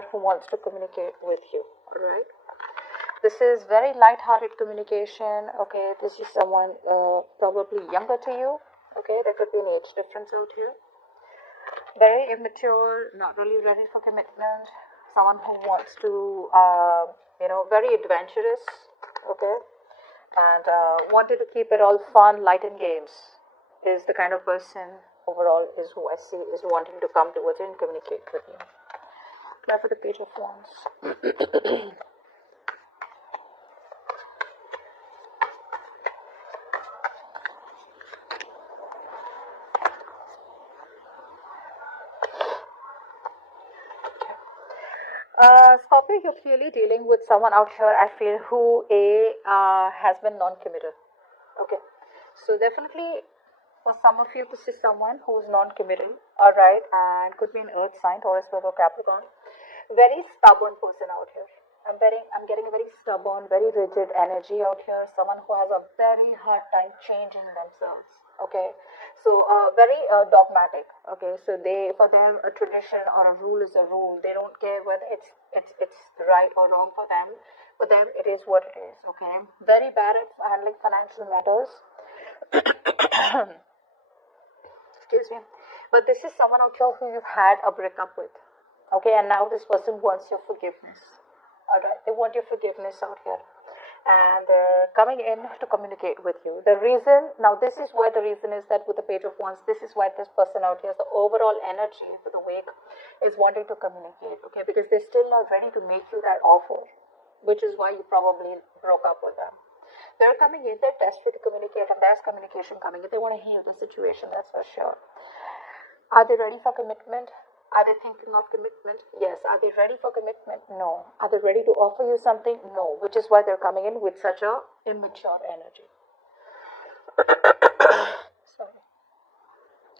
who wants to communicate with you. All right. This is very light-hearted communication. Okay. This is someone probably younger to you. Okay. There could be an age difference out here. Very immature, not really ready for commitment. Someone who wants to, very adventurous. Okay. And wanted to keep it all fun, light, and games. Is the kind of person overall is who I see is wanting to come towards you and communicate with you. Now for the Page of Wands. Scorpio, you're clearly dealing with someone out here, I feel, who has been non-committal. Okay. So definitely for some of you, this is someone who's non-committal, alright, and could be an earth sign, Taurus, Virgo, Capricorn. Very stubborn person out here. I'm getting a very stubborn, very rigid energy out here. Someone who has a very hard time changing themselves. Okay, so very dogmatic. Okay, so for them a tradition or a rule is a rule. They don't care whether it's right or wrong for them. For them, it is what it is. Okay, very bad at handling financial matters. Excuse me, but this is someone out here who you've had a breakup with. Okay, and now this person wants your forgiveness. Alright, they want your forgiveness out here. And they're coming in to communicate with you. The reason, now this is why the reason is that with the Page of Wands, this is why this person out here, the overall energy for the week is wanting to communicate. Okay, because they're still not ready to make you that offer, which is why you probably broke up with them. They're coming in, they're desperate to communicate, and there's communication coming in. They want to heal the situation, that's for sure. Are they ready for commitment? Are they thinking of commitment? Yes. Are they ready for commitment? No. Are they ready to offer you something? No. Which is why they're coming in with such a immature energy. Sorry.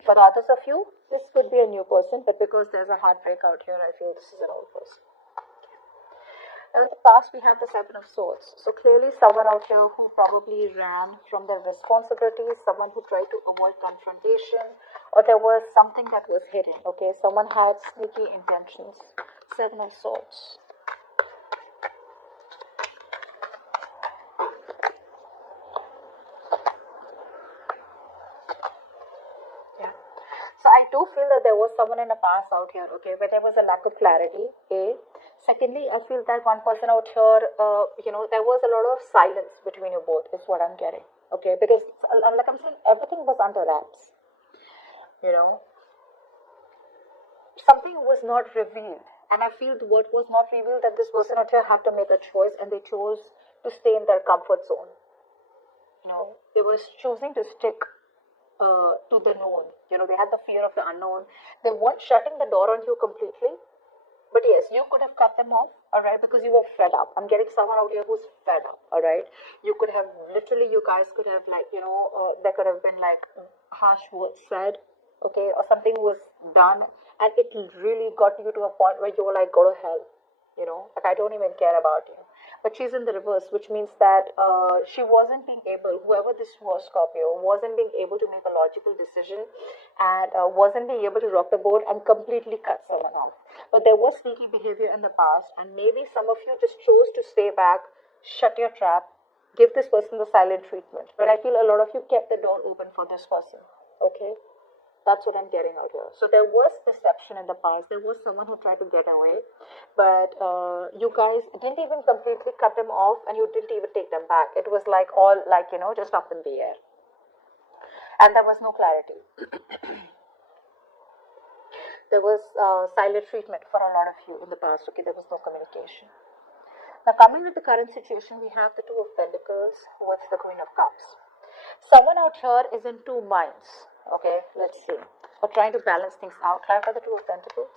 For the others of you, this could be a new person, but because there's a heartbreak out here, I feel this is an old person. And in the past, we have the Seven of Swords. So clearly someone out here who probably ran from their responsibilities, someone who tried to avoid confrontation, or there was something that was hidden. Okay, someone had sneaky intentions. Seven of Swords. Yeah. So I do feel that there was someone in the past out here, okay, where there was a lack of clarity, A. Secondly, I feel that one person out here, there was a lot of silence between you both, is what I'm getting. Okay, because like I'm saying, everything was under wraps. Something was not revealed. And I feel what was not revealed, that this person out here had to make a choice, and they chose to stay in their comfort zone. They were choosing to stick to the known. They had the fear of the unknown. They weren't shutting the door on you completely. But yes, you could have cut them off, alright, because you were fed up. I'm getting someone out here who's fed up, alright. You could have, literally, you guys could have, there could have been, harsh words said, okay, or something was done, and it really got you to a point where you were like, go to hell, I don't even care about you. But she's in the reverse, which means that she wasn't being able, whoever this was, Scorpio, wasn't being able to make a logical decision, and wasn't being able to rock the boat and completely cut someone off. But there was sneaky behavior in the past, and maybe some of you just chose to stay back, shut your trap, give this person the silent treatment. But I feel a lot of you kept the door open for this person, okay? That's what I'm getting out here. So there was deception in the past. There was someone who tried to get away, but you guys didn't even completely cut them off, and you didn't even take them back. It was just up in the air, and there was no clarity. There was silent treatment for a lot of you in the past. Okay, there was no communication. Now, coming to the current situation, we have the Two of Pentacles with the Queen of Cups. Someone out here is in two minds. Okay, let's see. Or trying to balance things out. Clarify the Two of Pentacles.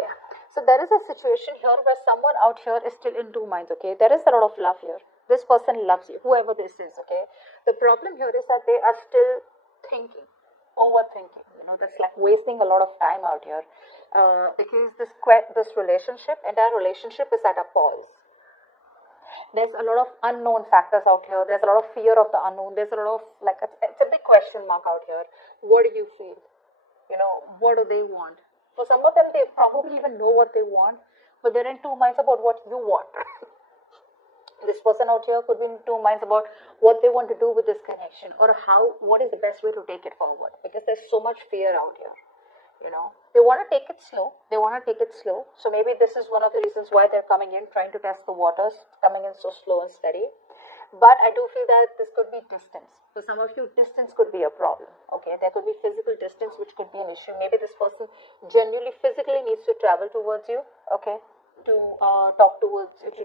Yeah. So there is a situation here where someone out here is still in two minds. Okay, there is a lot of love here. This person loves you, whoever this is. Okay. The problem here is that they are still thinking. overthinking. That's like wasting a lot of time out here, because this relationship, entire relationship, is at a pause. There's a lot of unknown factors out here. There's a lot of fear of the unknown. There's a lot of like it's a big question mark out here. What do you feel? What do they want? For some of them, they probably even know what they want, but they're in two minds about what you want. This person out here could be in two minds about what they want to do with this connection, or what is the best way to take it forward, because there's so much fear out here. They want to take it slow. So maybe this is one of the reasons why they're coming in, trying to test the waters, coming in so slow and steady. But I do feel that this could be distance. For some of you, distance could be a problem. Okay, there could be physical distance, which could be an issue. Maybe this person genuinely physically needs to travel towards you. Okay, to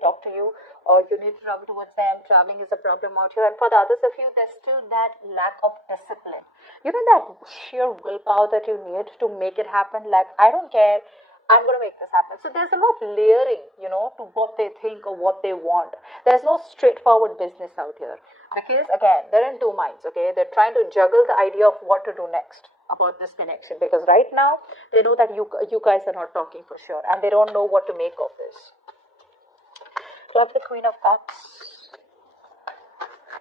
talk to you, or you need to travel towards them. Traveling is a problem out here. And for the others of you, there's still that lack of discipline. That sheer willpower that you need to make it happen. Like, I don't care, I'm going to make this happen. So there's a lot of layering, to what they think or what they want. There's no straightforward business out here. Because, again, they're in two minds, okay? They're trying to juggle the idea of what to do next about this connection. Because right now, they know that you guys are not talking for sure. And they don't know what to make of this. Love the Queen of Cups.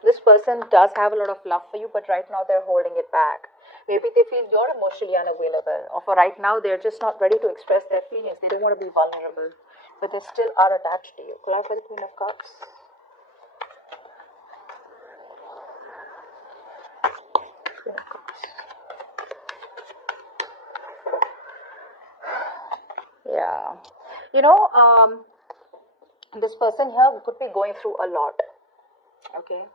This person does have a lot of love for you, but right now they're holding it back. Maybe they feel you're emotionally unavailable, or for right now they're just not ready to express their feelings. They don't want to be vulnerable, but they still are attached to you. Collide for the Queen of Cups. Queen of Cups. Yeah. This person here could be going through a lot. Okay.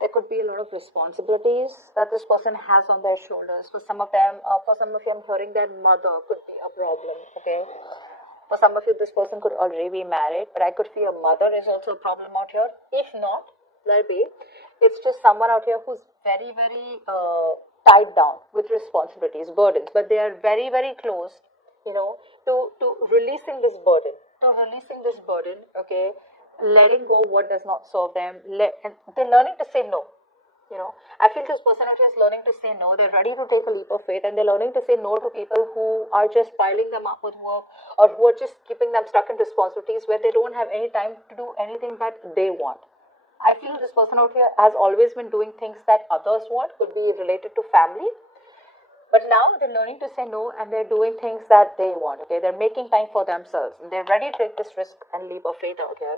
There could be a lot of responsibilities that this person has on their shoulders. For some of you, I'm hearing their mother could be a problem. Okay. For some of you, this person could already be married, but I could feel a mother is also a problem out here. If not, let it be. It's just someone out here who's very, very tied down with responsibilities, burdens, but they are very, very close, to releasing this burden. Okay, letting go what does not serve them, and they're learning to say no. I feel this person actually is learning to say no. They're ready to take a leap of faith, and they're learning to say no to people who are just piling them up with work, or who are just keeping them stuck in responsibilities where they don't have any time to do anything that they want. I feel this person out here has always been doing things that others want, could be related to family, but now they're learning to say no, and they're doing things that they want. Okay, they're making time for themselves, and they're ready to take this risk and leap of faith out here.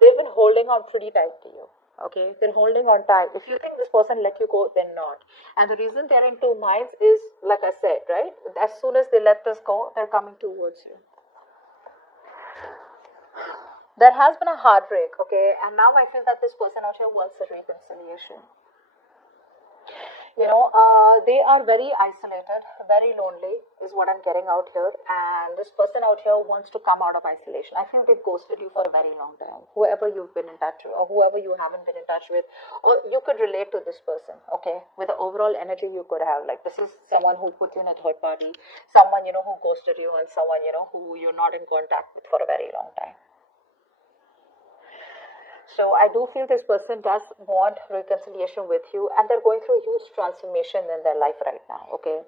They've been holding on pretty tight to you. Okay, they're holding on tight. If you think this person let you go, they're not. And the reason they're in two minds is, like I said, right? As soon as they let this go, they're coming towards you. There has been a heartbreak, okay, and now I feel that this person out here wants a reconciliation. They are very isolated, very lonely, is what I'm getting out here. And this person out here wants to come out of isolation. I feel they've ghosted you for a very long time. Whoever you've been in touch with, or whoever you haven't been in touch with, or you could relate to this person, okay, with the overall energy you could have. Like, this is someone who put you in a third party, someone, who ghosted you, and someone, who you're not in contact with for a very long time. So I do feel this person does want reconciliation with you, and they're going through a huge transformation in their life right now. Okay,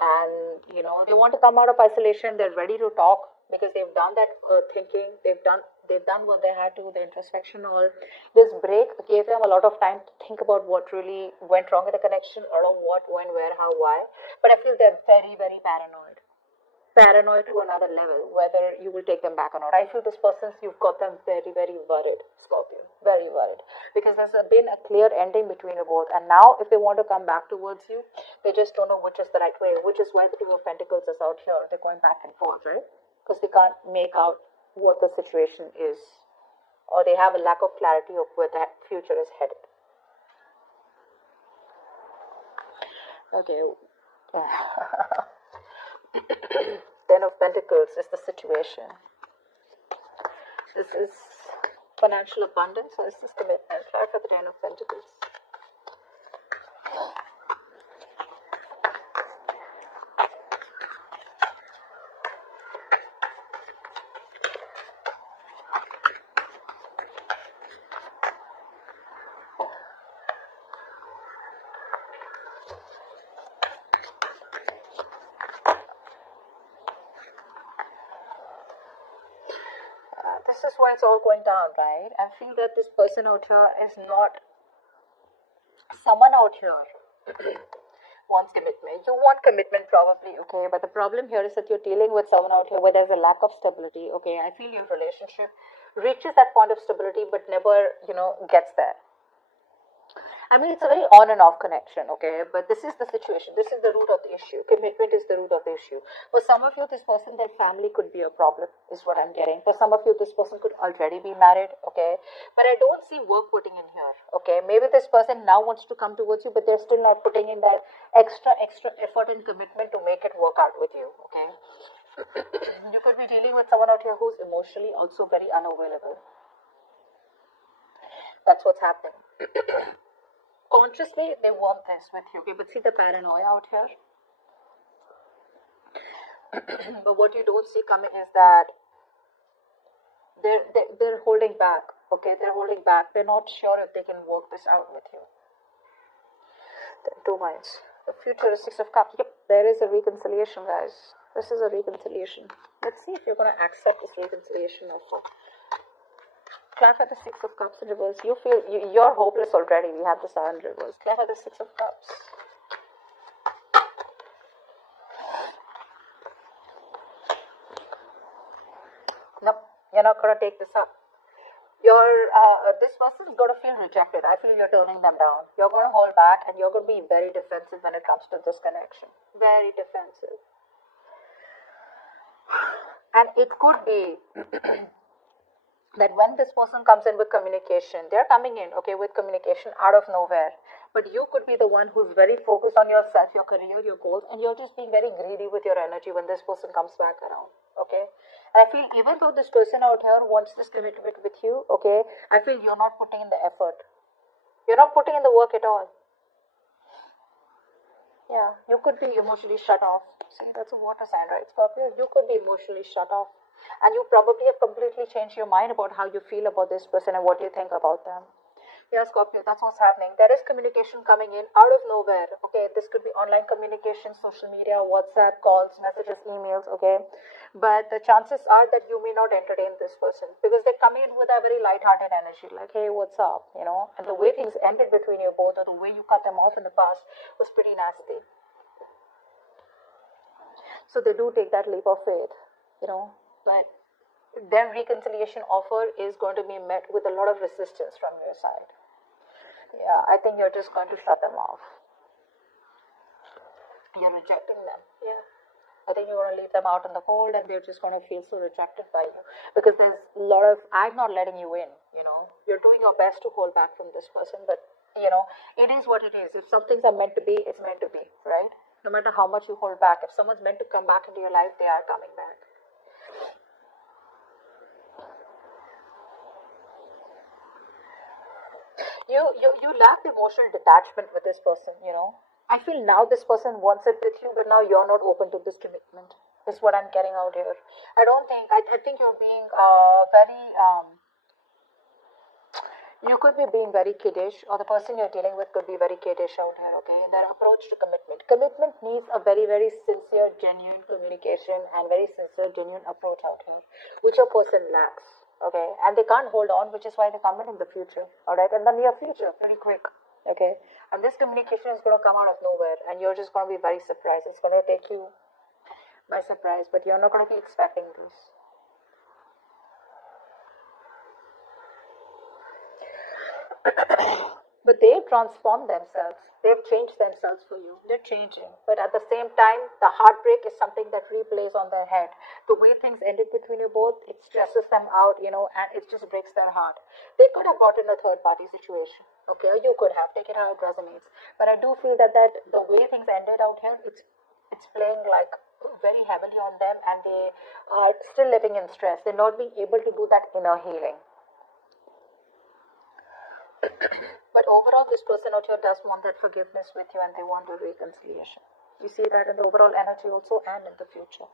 and they want to come out of isolation. They're ready to talk because they've done that thinking. They've done what they had to. The introspection, all this break gave them a lot of time to think about what really went wrong in the connection, or what, when, where, how, why. But I feel they're very, very paranoid to another level, whether you will take them back or not. I feel this person, you've got them very, very worried, Scorpio, very worried, because there's been a clear ending between you both, and now if they want to come back towards you, they just don't know which is the right way, which is why the Two of Pentacles is out here. They're going back and forth, right? Because they can't make out what the situation is, or they have a lack of clarity of where the future is headed. Okay. Ten of Pentacles is the situation. This is financial abundance, or is this commitment? Try for the Ten of Pentacles. is why it's all going down, right? I feel that this person out here is not someone out here wants commitment. You want commitment probably, okay, but the problem here is that you're dealing with someone out here where there's a lack of stability, okay. I feel your relationship reaches that point of stability but never, gets there. I mean, it's a very on and off connection, okay? But this is the situation. This is the root of the issue. Commitment is the root of the issue. For some of you, this person, their family could be a problem, is what I'm getting. For some of you, this person could already be married, okay? But I don't see work putting in here, okay? Maybe this person now wants to come towards you, but they're still not putting in that extra effort and commitment to make it work out with you, okay? You could be dealing with someone out here who's emotionally also very unavailable. That's what's happening. Consciously, they want this with you, okay? But see the paranoia out here. But what you don't see coming is that they're holding back, okay? They're holding back. They're not sure if they can work this out with you. There are two minds. The future is Six of Cups. Yep, there is a reconciliation, guys. This is a reconciliation. Let's see if you're going to accept this reconciliation offer. Clap at the Six of Cups in reverse. You feel you're hopeless already. We have the Star in reverse. Clap at the Six of Cups. Nope, you're not going to take this up. This person is going to feel rejected. I feel you're turning them down. You're going to hold back and you're going to be very defensive when it comes to this connection. Very defensive. And it could be that when this person comes in with communication, they're coming in, okay, with communication out of nowhere. But you could be the one who's very focused on yourself, your career, your goals, and you're just being very greedy with your energy when this person comes back around, okay? And I feel even though this person out here wants this commitment with you, okay, I feel you're not putting in the effort. You're not putting in the work at all. Yeah, you could be emotionally shut off. See, that's a water sign, right, Scorpio? You could be emotionally shut off. And you probably have completely changed your mind about how you feel about this person and what you think about them. Yeah, Scorpio, that's what's happening. There is communication coming in out of nowhere. Okay, this could be online communication, social media, WhatsApp, calls, messages, emails, okay? But the chances are that you may not entertain this person because they're coming in with a very light-hearted energy, like, hey, what's up, And the way things ended between you both or the way you cut them off in the past was pretty nasty. So they do take that leap of faith, but their reconciliation offer is going to be met with a lot of resistance from your side. Yeah, I think you're just going to shut them off. You're rejecting them. Yeah. I think you're going to leave them out in the cold and they're just going to feel so rejected by you. Because there's a lot of, I'm not letting you in, You're doing your best to hold back from this person, but, it is what it is. If some things are meant to be, it's meant to be, right? No matter how much you hold back. If someone's meant to come back into your life, they are coming back. You lack emotional detachment with this person, I feel now this person wants it with you, but now you're not open to this commitment. Is what I'm getting out here. I think you're being very you could be being very kiddish, or the person you're dealing with could be very kiddish out here, okay? In their approach to commitment. Commitment needs a very, very sincere, genuine communication and very sincere, genuine approach out here, which a person lacks, okay? And they can't hold on, which is why they come in the future, alright? In the near future, pretty quick, okay? And this communication is going to come out of nowhere, and you're just going to be very surprised. It's going to take you by surprise, but you're not going to be expecting this. But they've transformed themselves. They've changed themselves for you. They're changing. But at the same time, the heartbreak is something that replays on their head. The way things ended between you both, it stresses them out, and it just breaks their heart. They could have brought in a third party situation. Okay, or you could have. Take it how it resonates. But I do feel that the way things ended out here, it's playing like very heavily on them, and they are still living in stress. They're not being able to do that inner healing. But overall, this person out here does want that forgiveness with you and they want a reconciliation. You see that in the overall energy also and in the future.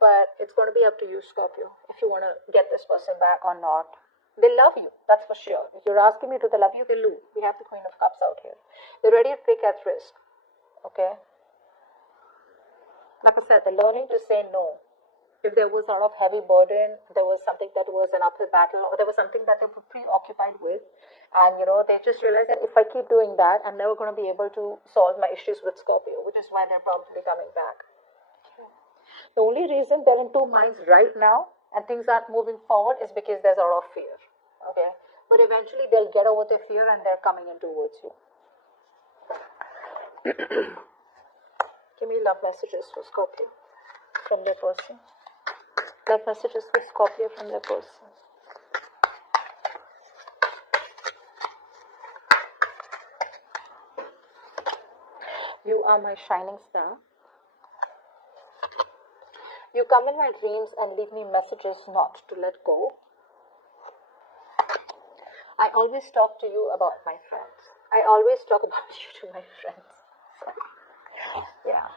But it's going to be up to you, Scorpio, if you want to get this person back or not. They love you, that's for sure. If you're asking me, do they love you? They do. We have the Queen of Cups out here. They're ready to take that risk. Okay? Like I said, they're learning to say no. if there was a lot of heavy burden, there was something that was an uphill battle, or there was something that they were preoccupied with, and they just realized that if I keep doing that, I'm never going to be able to solve my issues with Scorpio, which is why they're probably coming back. The only reason they're in two minds right now and things aren't moving forward is because there's a lot of fear. Okay, but eventually they'll get over their fear and they're coming in towards you. Give me love messages for Scorpio from their person. Love messages for Scorpio from their person. You are my shining star. You come in my dreams and leave me messages not to let go. I always talk to you about my friends. I always talk about you to my friends. Yeah.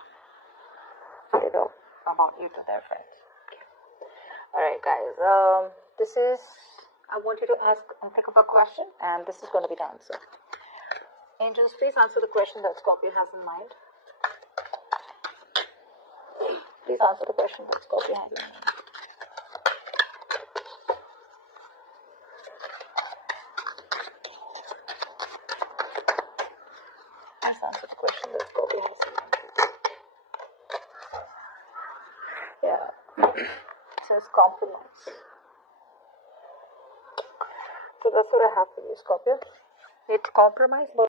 About you to their friends. Okay. Alright guys, I want you to ask and think of a question, and this is going to be the answer. Angels, please answer the question that Scorpio has in mind. Please answer the question that Scorpio has in mind. Please answer the question that Scorpio has in mind. Yeah. It says compromise. So that's what I have for you, Scorpio. It's compromise, but